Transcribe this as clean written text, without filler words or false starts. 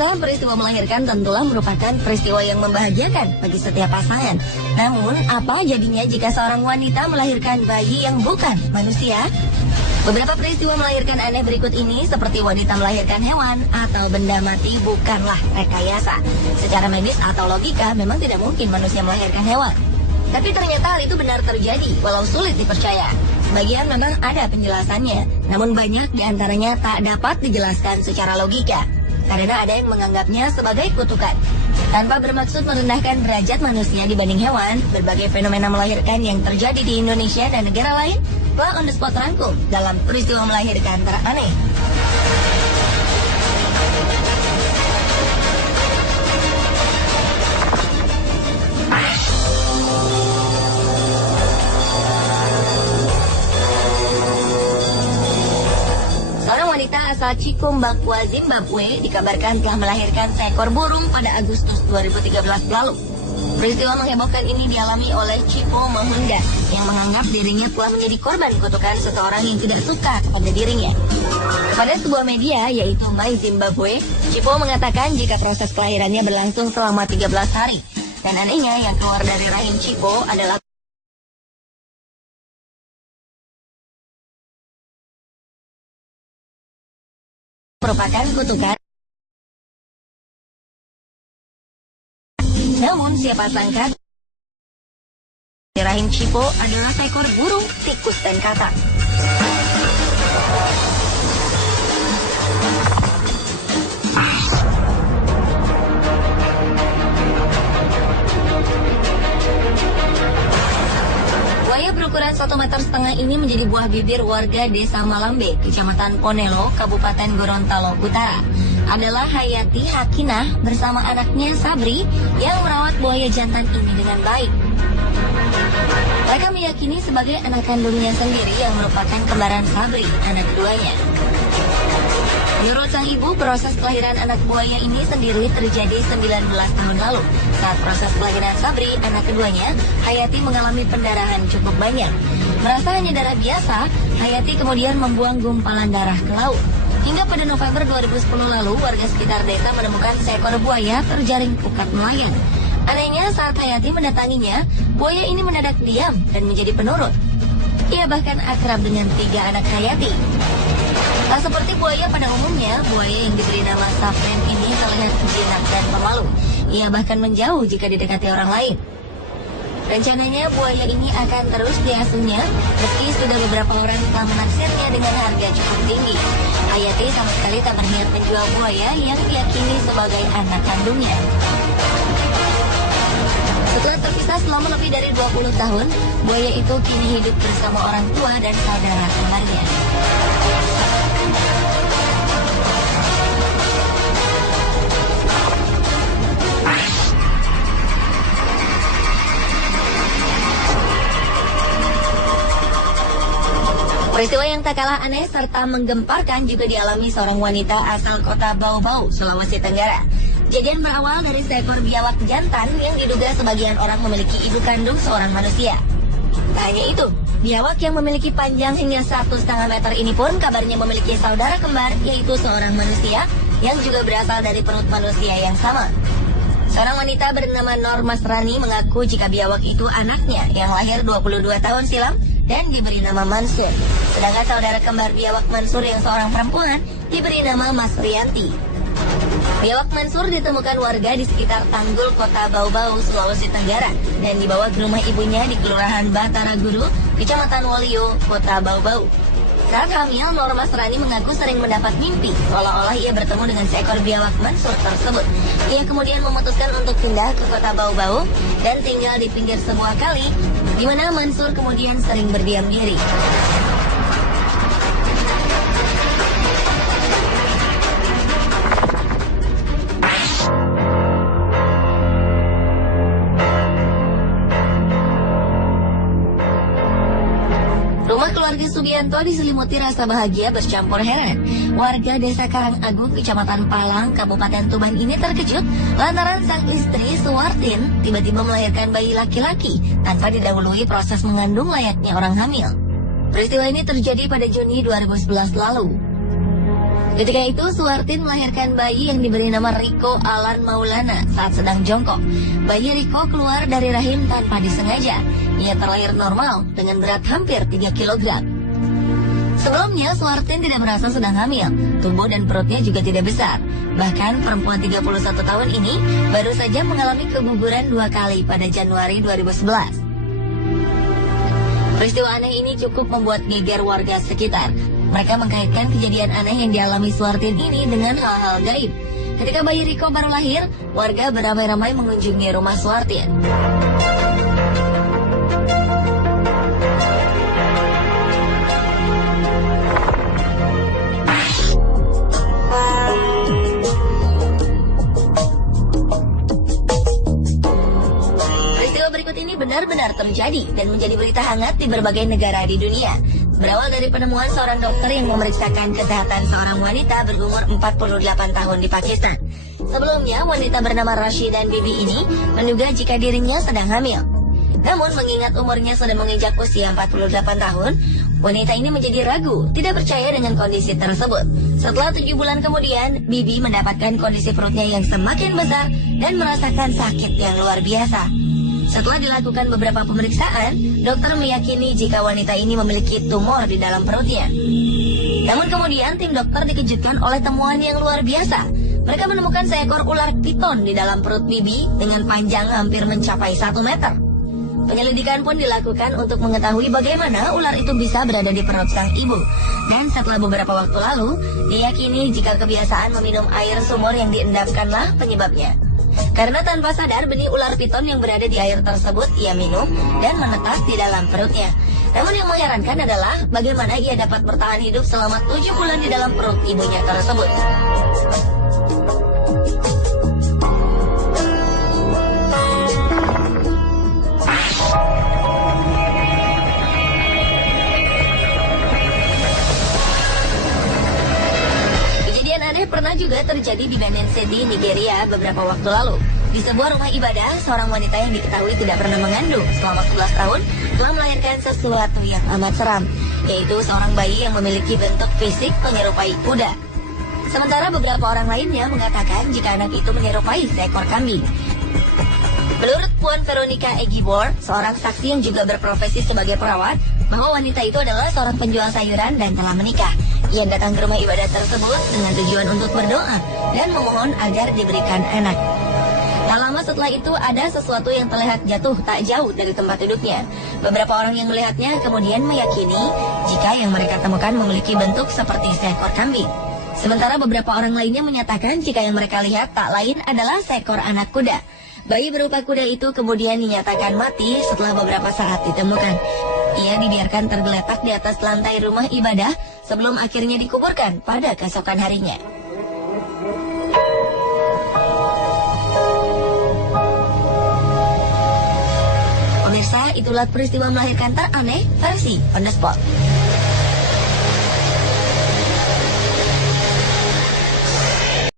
Pemirsa, peristiwa melahirkan tentulah merupakan peristiwa yang membahagiakan bagi setiap pasangan. Namun, apa jadinya jika seorang wanita melahirkan bayi yang bukan manusia? Beberapa peristiwa melahirkan aneh berikut ini seperti wanita melahirkan hewan atau benda mati bukanlah rekayasa. Secara medis atau logika memang tidak mungkin manusia melahirkan hewan. Tapi ternyata hal itu benar terjadi walau sulit dipercaya. Sebagian memang ada penjelasannya, namun banyak diantaranya tak dapat dijelaskan secara logika. Karena ada yang menganggapnya sebagai kutukan. Tanpa bermaksud merendahkan derajat manusia dibanding hewan, berbagai fenomena melahirkan yang terjadi di Indonesia dan negara lain telah on the spot rangkum dalam peristiwa melahirkan teraneh. Wanita asal Cikumbakwa, Zimbabwe dikabarkan telah melahirkan seekor burung pada Agustus 2013 lalu. Peristiwa menghebohkan ini dialami oleh Chipo Mahunda yang menganggap dirinya telah menjadi korban kutukan seseorang yang tidak suka kepada dirinya. Pada sebuah media yaitu My Zimbabwe, Chipo mengatakan jika proses kelahirannya berlangsung selama 13 hari. Dan anehnya yang keluar dari rahim Chipo adalah merupakan kutukan. Namun siapa sangka di rahim Chipo adalah seekor burung, tikus dan katak. Buaya berukuran 1,5 meter ini menjadi buah bibir warga Desa Malambe, Kecamatan Ponelo, Kabupaten Gorontalo Utara. Adalah Hayati Hakinah bersama anaknya Sabri yang merawat buaya jantan ini dengan baik. Mereka meyakini sebagai anak kandungnya sendiri yang merupakan kembaran Sabri, anak keduanya. Menurut sang ibu, proses kelahiran anak buaya ini sendiri terjadi 19 tahun lalu. Saat proses kelahiran Sabri, anak keduanya, Hayati mengalami pendarahan cukup banyak. Merasa hanya darah biasa, Hayati kemudian membuang gumpalan darah ke laut. Hingga pada November 2010 lalu, warga sekitar desa menemukan seekor buaya terjaring pukat nelayan. Anehnya, saat Hayati mendatanginya, buaya ini mendadak diam dan menjadi penurut. Ia bahkan akrab dengan 3 anak Hayati. Tak seperti buaya pada umumnya, buaya yang diberi nama Safren ini terlihat jinak dan pemalu. Ia bahkan menjauh jika didekati orang lain. Rencananya buaya ini akan terus diasuhnya, meski sudah beberapa orang telah menaksirnya dengan harga cukup tinggi. Hayati sama sekali tak berniat menjual buaya yang diyakini sebagai anak kandungnya. Setelah terpisah selama lebih dari 20 tahun, buaya itu kini hidup bersama orang tua dan saudara kembarnya. Peristiwa yang tak kalah aneh serta menggemparkan juga dialami seorang wanita asal kota Bau-Bau, Sulawesi Tenggara. Kejadian berawal dari seekor biawak jantan yang diduga sebagian orang memiliki ibu kandung seorang manusia. Tak hanya itu, biawak yang memiliki panjang hingga 1,5 meter ini pun kabarnya memiliki saudara kembar, yaitu seorang manusia yang juga berasal dari perut manusia yang sama. Seorang wanita bernama Nur Masrani mengaku jika biawak itu anaknya yang lahir 22 tahun silam dan diberi nama Mansur. Sedangkan saudara kembar biawak Mansur yang seorang perempuan diberi nama Mas Rianti. Biawak Mansur ditemukan warga di sekitar Tanggul, Kota Bau-Bau, Sulawesi Tenggara dan dibawa ke rumah ibunya di Kelurahan Batara Guru, Kecamatan Wolio, Kota Bau-Bau. Saat hamil, Nur Masrani mengaku sering mendapat mimpi seolah-olah ia bertemu dengan seekor biawak Mansur tersebut. Ia kemudian memutuskan untuk pindah ke Kota Bau-Bau dan tinggal di pinggir sebuah kali, di mana Mansur kemudian sering berdiam diri. Rumah keluarga Subianto diselimuti rasa bahagia bercampur heran. Warga Desa Karangagung, Kecamatan Palang, Kabupaten Tuban ini terkejut lantaran sang istri Suwartin tiba-tiba melahirkan bayi laki-laki tanpa didahului proses mengandung layaknya orang hamil. Peristiwa ini terjadi pada Juni 2011 lalu. Ketika itu, Suwartin melahirkan bayi yang diberi nama Riko Alan Maulana saat sedang jongkok. Bayi Riko keluar dari rahim tanpa disengaja. Ia terlahir normal dengan berat hampir 3 kg. Sebelumnya, Suwartin tidak merasa sedang hamil. Tubuh dan perutnya juga tidak besar. Bahkan, perempuan 31 tahun ini baru saja mengalami keguguran 2 kali pada Januari 2011. Peristiwa aneh ini cukup membuat geger warga sekitar. Mereka mengkaitkan kejadian aneh yang dialami Suwartin ini dengan hal-hal gaib. Ketika bayi Riko baru lahir, warga beramai-ramai mengunjungi rumah Suwartin. Peristiwa berikut ini benar-benar terjadi dan menjadi berita hangat di berbagai negara di dunia. Berawal dari penemuan seorang dokter yang memeriksakan kesehatan seorang wanita berumur 48 tahun di Pakistan. Sebelumnya, wanita bernama Rashidan Bibi ini menduga jika dirinya sedang hamil. Namun, mengingat umurnya sudah menginjak usia 48 tahun, wanita ini menjadi ragu, tidak percaya dengan kondisi tersebut. Setelah 7 bulan kemudian, Bibi mendapatkan kondisi perutnya yang semakin besar dan merasakan sakit yang luar biasa. Setelah dilakukan beberapa pemeriksaan, dokter meyakini jika wanita ini memiliki tumor di dalam perutnya. Namun kemudian tim dokter dikejutkan oleh temuan yang luar biasa. Mereka menemukan seekor ular piton di dalam perut Bibi dengan panjang hampir mencapai 1 meter. Penyelidikan pun dilakukan untuk mengetahui bagaimana ular itu bisa berada di perut sang ibu. Dan setelah beberapa waktu lalu, diyakini jika kebiasaan meminum air sumur yang diendapkanlah penyebabnya. Karena tanpa sadar benih ular piton yang berada di air tersebut ia minum dan menetas di dalam perutnya. Namun yang mengherankan adalah bagaimana ia dapat bertahan hidup selama 7 bulan di dalam perut ibunya tersebut. Pernah juga terjadi di Benin City, Nigeria beberapa waktu lalu. Di sebuah rumah ibadah, seorang wanita yang diketahui tidak pernah mengandung selama 11 tahun telah melahirkan sesuatu yang amat seram, yaitu seorang bayi yang memiliki bentuk fisik menyerupai kuda. Sementara beberapa orang lainnya mengatakan jika anak itu menyerupai seekor kambing. Menurut Puan Veronica Egibor, seorang saksi yang juga berprofesi sebagai perawat, bahwa wanita itu adalah seorang penjual sayuran dan telah menikah. Ia datang ke rumah ibadah tersebut dengan tujuan untuk berdoa dan memohon agar diberikan anak. Tak lama setelah itu ada sesuatu yang terlihat jatuh tak jauh dari tempat duduknya. Beberapa orang yang melihatnya kemudian meyakini jika yang mereka temukan memiliki bentuk seperti seekor kambing. Sementara beberapa orang lainnya menyatakan jika yang mereka lihat tak lain adalah seekor anak kuda. Bayi berupa kuda itu kemudian dinyatakan mati setelah beberapa saat ditemukan. Ia dibiarkan tergeletak di atas lantai rumah ibadah sebelum akhirnya dikuburkan pada keesokan harinya. Pemirsa, itulah peristiwa melahirkan teraneh versi On The Spot.